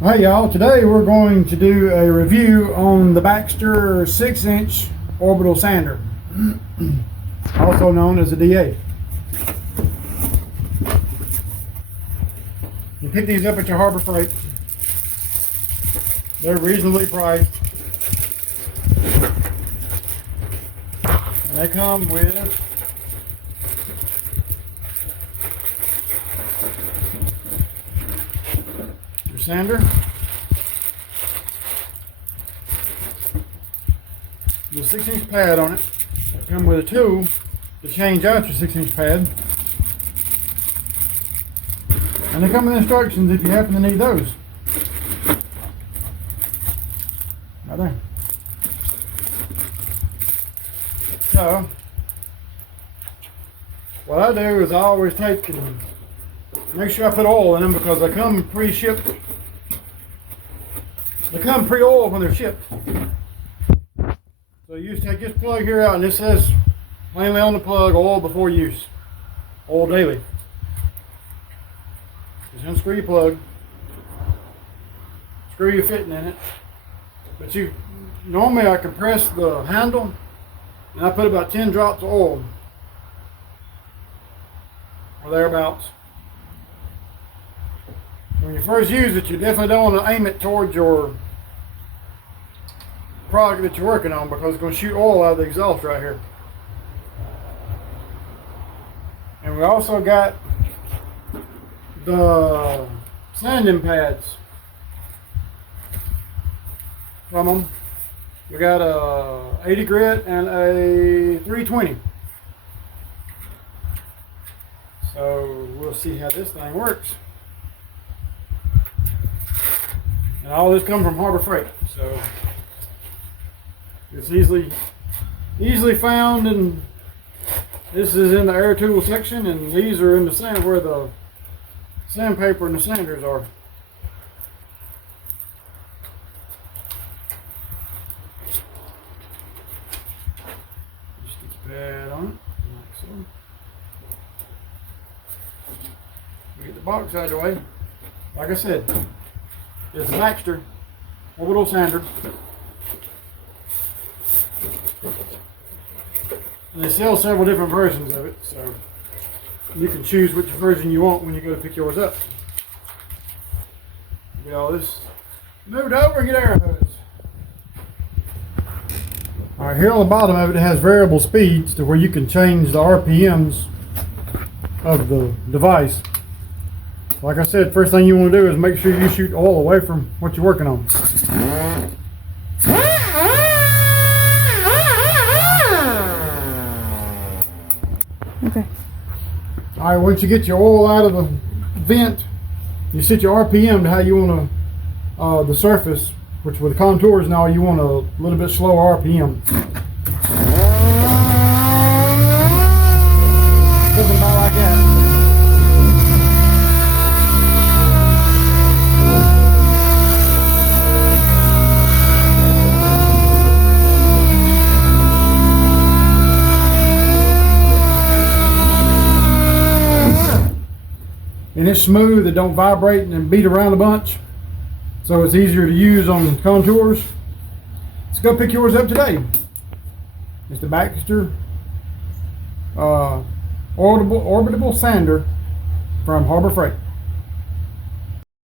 Hi y'all, today we're going to do a review on the Baxter 6-inch orbital sander, also known as a DA. You pick these up at your Harbor Freight. They're reasonably priced. And they come with your sander, the 6-inch pad on it. They come with a tool to change out your 6-inch pad. And they come with instructions if you happen to need those. Right there. So, what I do is I always take and make sure I put oil in them because they come pre-shipped. They come pre-oiled when they're shipped. So you just take this plug here out, and it says plainly on the plug, oil before use. Oil daily. Just unscrew your plug. Screw your fitting in it. But normally I compress the handle and I put about 10 drops of oil. Or thereabouts. When you first use it, you definitely don't want to aim it towards your product that you're working on because it's going to shoot oil out of the exhaust right here. And we also got the sanding pads from them. We got a 80 grit and a 320. So we'll see how this thing works. And all this comes from Harbor Freight, so it's easily found, and this is in the air tool section, and these are in the sand where the sandpaper and the sanders are. Stick your pad on it, like so. We get the box out of the way. Like I said, it's a Baxter orbital sander. And they sell several different versions of it, so you can choose which version you want when you go to pick yours up. Get all this moved over and get air hose. Alright, here on the bottom of it, it has variable speeds to where you can change the RPMs of the device. Like I said, first thing you want to do is make sure you shoot oil away from what you're working on. Okay. Alright, once you get your oil out of the vent, you set your RPM to how you want to, the surface, which with the contours and all, you want a little bit slower RPM. Something about like that. And it's smooth, it don't vibrate and beat around a bunch, so it's easier to use on contours. Let's go pick yours up today. It's the Baxter orbital sander from Harbor Freight.